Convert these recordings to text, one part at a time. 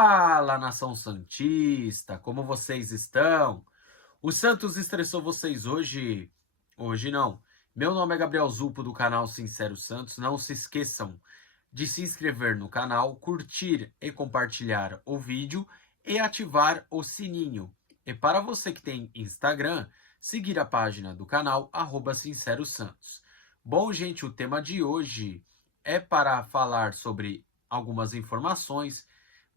Fala, nação santista, como vocês estão? O Santos estressou vocês hoje? Hoje não. Meu nome é Gabriel Zupo do canal Sincero Santos. Não se esqueçam de se inscrever no canal, curtir e compartilhar o vídeo e ativar o sininho. E para você que tem Instagram, seguir a página do canal Sincero Santos. Bom, gente, o tema de hoje é para falar sobre algumas informações,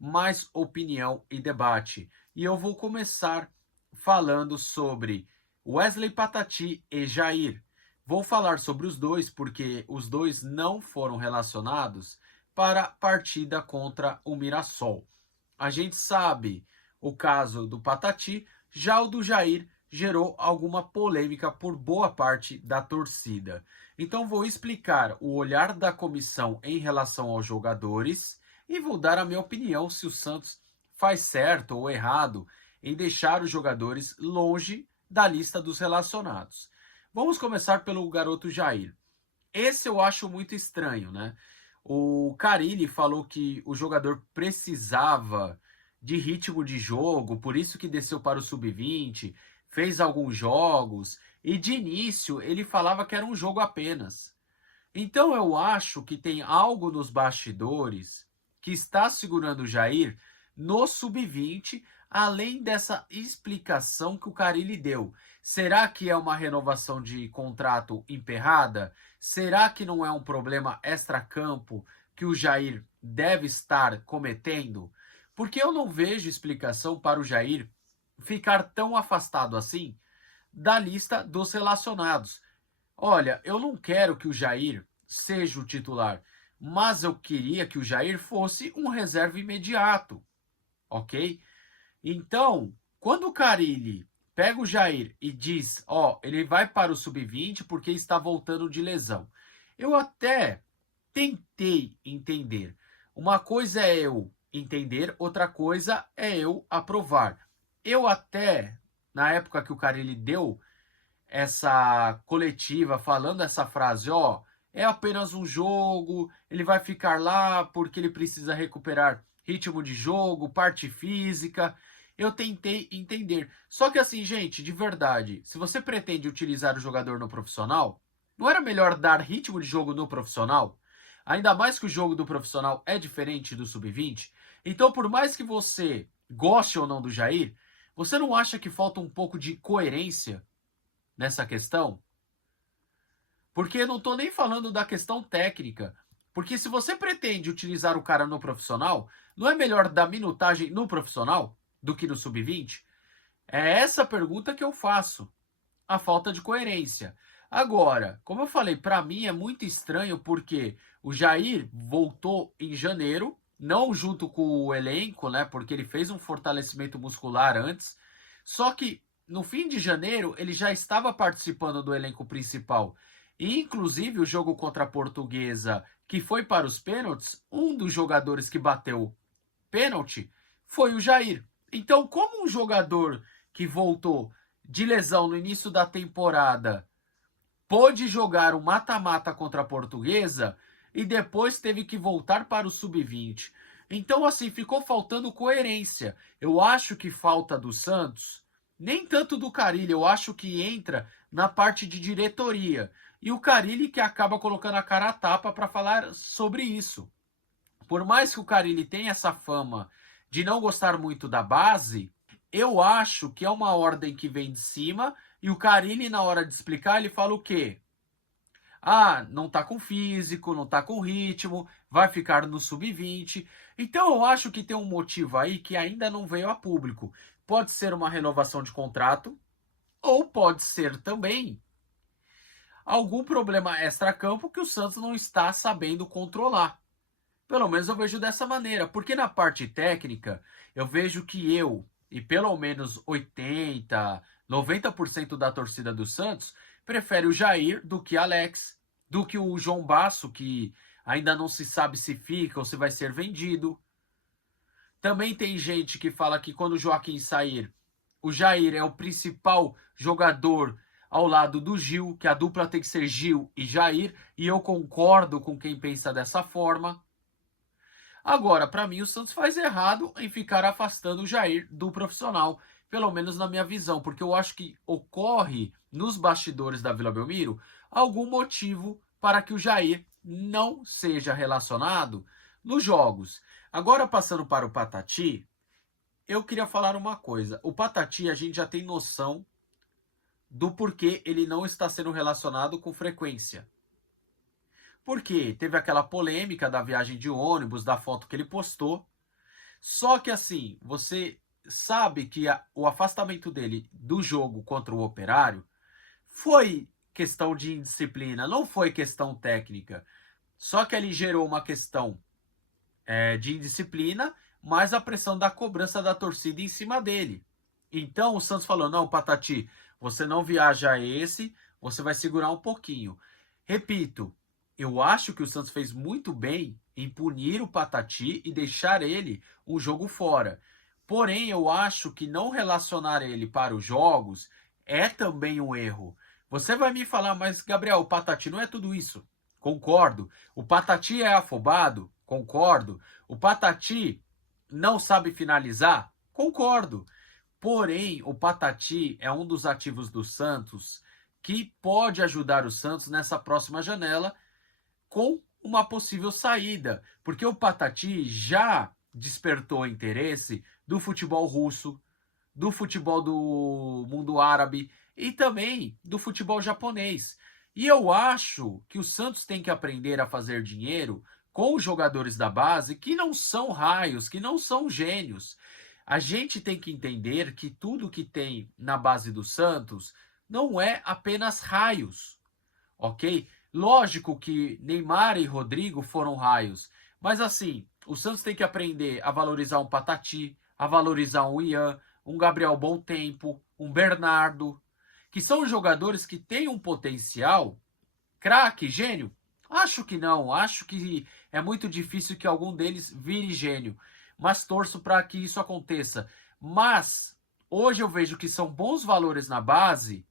mais opinião e debate. E eu vou começar falando sobre Wesley Patati e Jair. Vou falar sobre os dois porque os dois não foram relacionados para a partida contra o Mirassol. A gente sabe o caso do Patati, já o do Jair gerou alguma polêmica por boa parte da torcida. Então vou explicar o olhar da comissão em relação aos jogadores e vou dar a minha opinião se o Santos faz certo ou errado em deixar os jogadores longe da lista dos relacionados. Vamos começar pelo garoto Jair. Esse eu acho muito estranho, né? O Carille falou que o jogador precisava de ritmo de jogo, por isso que desceu para o sub-20, fez alguns jogos e de início ele falava que era um jogo apenas. Então eu acho que tem algo nos bastidores que está segurando o Jair no sub-20, além dessa explicação que o Carille deu. Será que é uma renovação de contrato emperrada? Será que não é um problema extracampo que o Jair deve estar cometendo? Porque eu não vejo explicação para o Jair ficar tão afastado assim da lista dos relacionados. Olha, eu não quero que o Jair seja o titular, mas eu queria que o Jair fosse um reserva imediato, ok? Então, quando o Carille pega o Jair e diz, ó, ele vai para o sub-20 porque está voltando de lesão. Eu até tentei entender. Uma coisa é eu entender, outra coisa é eu aprovar. Eu até, na época que o Carille deu essa coletiva falando essa frase, ó, é apenas um jogo, ele vai ficar lá porque ele precisa recuperar ritmo de jogo, parte física. Eu tentei entender. Só que assim, gente, de verdade, se você pretende utilizar o jogador no profissional, não era melhor dar ritmo de jogo no profissional? Ainda mais que o jogo do profissional é diferente do sub-20. Então, por mais que você goste ou não do Jair, você não acha que falta um pouco de coerência nessa questão? Porque eu não estou nem falando da questão técnica. Porque se você pretende utilizar o cara no profissional, não é melhor dar minutagem no profissional do que no sub-20? É essa pergunta que eu faço. A falta de coerência. Agora, como eu falei, para mim é muito estranho porque o Jair voltou em janeiro, não junto com o elenco, né? Porque ele fez um fortalecimento muscular antes. Só que no fim de janeiro ele já estava participando do elenco principal. E inclusive o jogo contra a Portuguesa, que foi para os pênaltis, um dos jogadores que bateu pênalti foi o Jair. Então, como um jogador que voltou de lesão no início da temporada pôde jogar o mata-mata contra a Portuguesa e depois teve que voltar para o sub-20. Então, assim, ficou faltando coerência. Eu acho que falta do Santos, nem tanto do Carille, eu acho que entra na parte de diretoria. E o Carille que acaba colocando a cara a tapa para falar sobre isso. Por mais que o Carille tenha essa fama de não gostar muito da base, eu acho que é uma ordem que vem de cima e o Carille, na hora de explicar, ele fala o quê? Ah, não tá com físico, não tá com ritmo, vai ficar no sub-20. Então eu acho que tem um motivo aí que ainda não veio a público. Pode ser uma renovação de contrato, ou pode ser também algum problema extra-campo que o Santos não está sabendo controlar. Pelo menos eu vejo dessa maneira, porque na parte técnica, eu vejo que eu e pelo menos 80, 90% da torcida do Santos prefere o Jair do que Alex, do que o João Basso, que ainda não se sabe se fica ou se vai ser vendido. Também tem gente que fala que quando o Joaquim sair, o Jair é o principal jogador ao lado do Gil, que a dupla tem que ser Gil e Jair, e eu concordo com quem pensa dessa forma. Agora, para mim, o Santos faz errado em ficar afastando o Jair do profissional, pelo menos na minha visão, porque eu acho que ocorre nos bastidores da Vila Belmiro algum motivo para que o Jair não seja relacionado nos jogos. Agora, passando para o Patati, eu queria falar uma coisa. O Patati, a gente já tem noção do porquê ele não está sendo relacionado com frequência. Porque teve aquela polêmica da viagem de ônibus, da foto que ele postou. Só que assim, você sabe que o afastamento dele do jogo contra o Operário foi questão de indisciplina, não foi questão técnica. Só que ele gerou uma questão de indisciplina, mais a pressão da cobrança da torcida em cima dele. Então o Santos falou: não, Patati, você não viaja esse, você vai segurar um pouquinho. Repito, eu acho que o Santos fez muito bem em punir o Patati e deixar ele um jogo fora. Porém, eu acho que não relacionar ele para os jogos é também um erro. Você vai me falar, mas Gabriel, o Patati não é tudo isso. Concordo. O Patati é afobado? Concordo. O Patati não sabe finalizar? Concordo. Porém, o Patati é um dos ativos do Santos que pode ajudar o Santos nessa próxima janela com uma possível saída, porque o Patati já despertou interesse do futebol russo, do futebol do mundo árabe e também do futebol japonês. E eu acho que o Santos tem que aprender a fazer dinheiro com os jogadores da base que não são raios, que não são gênios. A gente tem que entender que tudo que tem na base do Santos não é apenas raios, ok? Lógico que Neymar e Rodrigo foram raios, mas assim, o Santos tem que aprender a valorizar um Patati, a valorizar um Ian, um Gabriel Bom Tempo, um Bernardo, que são jogadores que têm um potencial. Craque, gênio? Acho que não, acho que é muito difícil que algum deles vire gênio, mas torço para que isso aconteça. Mas hoje eu vejo que são bons valores na base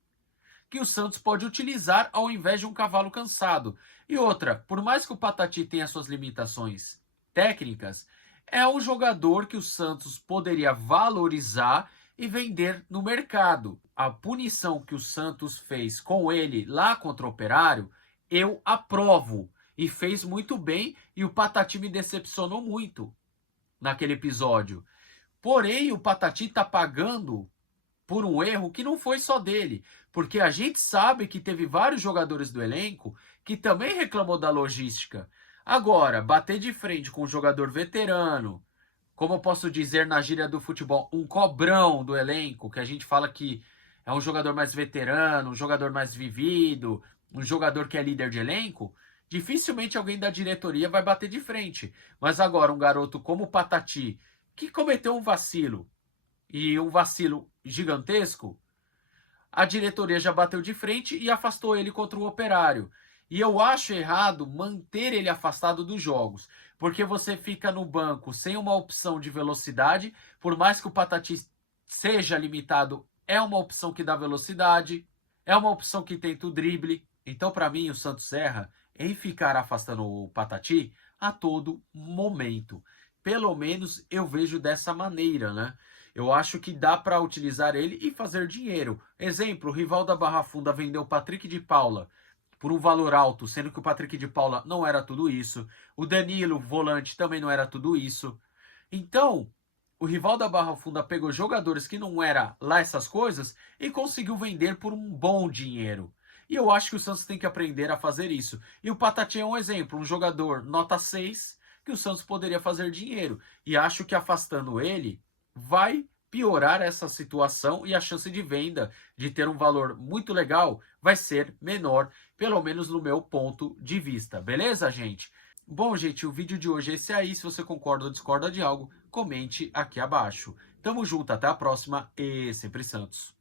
que o Santos pode utilizar ao invés de um cavalo cansado. E outra, por mais que o Patati tenha suas limitações técnicas, é um jogador que o Santos poderia valorizar e vender no mercado. A punição que o Santos fez com ele lá contra o Operário, eu aprovo. E fez muito bem, e o Patati me decepcionou muito naquele episódio. Porém, o Patati está pagando por um erro que não foi só dele, porque a gente sabe que teve vários jogadores do elenco que também reclamou da logística. Agora, bater de frente com um jogador veterano, como eu posso dizer na gíria do futebol, um cobrão do elenco, que a gente fala que é um jogador mais veterano, um jogador mais vivido, um jogador que é líder de elenco, dificilmente alguém da diretoria vai bater de frente. Mas agora, um garoto como o Patati, que cometeu um vacilo, e um vacilo gigantesco, a diretoria já bateu de frente e afastou ele contra o Operário. E eu acho errado manter ele afastado dos jogos, porque você fica no banco sem uma opção de velocidade, por mais que o Patati seja limitado, é uma opção que dá velocidade, é uma opção que tenta o drible. Então, para mim, o Santos erra em ficar afastando o Patati a todo momento. Pelo menos eu vejo dessa maneira, né? Eu acho que dá para utilizar ele e fazer dinheiro. Exemplo, o rival da Barra Funda vendeu o Patrick de Paula por um valor alto, sendo que o Patrick de Paula não era tudo isso. O Danilo, volante, também não era tudo isso. Então, o rival da Barra Funda pegou jogadores que não era lá essas coisas e conseguiu vender por um bom dinheiro. E eu acho que o Santos tem que aprender a fazer isso. E o Patati é um exemplo, um jogador nota 6 que o Santos poderia fazer dinheiro. E acho que afastando ele vai piorar essa situação e a chance de venda, de ter um valor muito legal, vai ser menor, pelo menos no meu ponto de vista. Beleza, gente? Bom, gente, o vídeo de hoje é esse aí. Se você concorda ou discorda de algo, comente aqui abaixo. Tamo junto, até a próxima e sempre Santos.